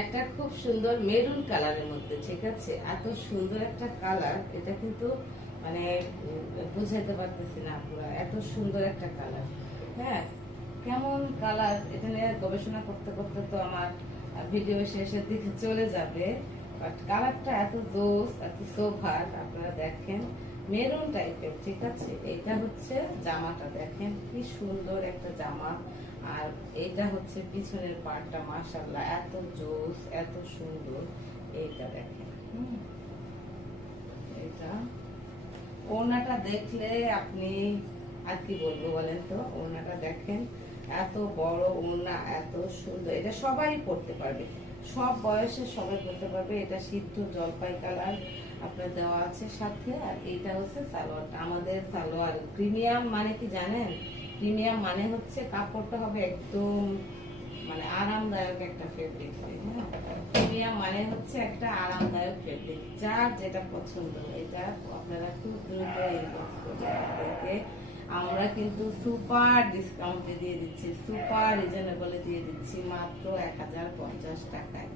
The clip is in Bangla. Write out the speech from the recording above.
একটা খুব সুন্দর মেরুন কালারের মধ্যে, ঠিক আছে? এত সুন্দর একটা কালার, এটা কিন্তু মানে বুঝাইতে পারতেছি না পুরো, এত সুন্দর একটা কালার। হ্যাঁ, কেমন কালার এটা নিয়ে গবেষণা করতে করতে তো আমার ভিডিও শেষের দিকে চলে যাবে। বাট কালারটা এত জোস, এত সোভার, আপনারা দেখেন মেরুন টাইপের, ঠিক আছে? এটা হচ্ছে জামাটা, দেখেন কি সুন্দর একটা জামা। আর এটা হচ্ছে পিছনের পার্টটা, মাশাআল্লাহ এত জোস, এত সুন্দর। এইটা দেখেন, এটা ওড়নাটা দেখলে আপনি আর কি বলবো বলেন তো? ওড়নাটা দেখেন, এত বড় ওড়না, এত সুন্দর। এটা সবাই পড়তে পারবে, সব বয়সে সবাই পড়তে পারবে। এটা সিদ্ধ জলপাই কালার আপনার দেওয়া আছে সাথে। আর এটা হচ্ছে সালোয়ারটা, আমাদের সালোয়ার প্রিমিয়াম মানে কি জানেন? প্রিমিয়াম মানে হচ্ছে কাপড়টা হবে একদম মানে আরামদায়ক একটা ফেব্রিক হয়। হ্যাঁ, প্রিমিয়াম মানে হচ্ছে একটা আরামদায়ক ফেব্রিক। যার যেটা পছন্দ এটা আপনারা খুব দ্রুত ইনবক্স করবেন আমাদেরকে। আমরা কিন্তু সুপার ডিসকাউন্টে দিয়ে দিচ্ছি, সুপার রিজনেবলে দিয়ে দিচ্ছি, মাত্র 1050 টাকায়।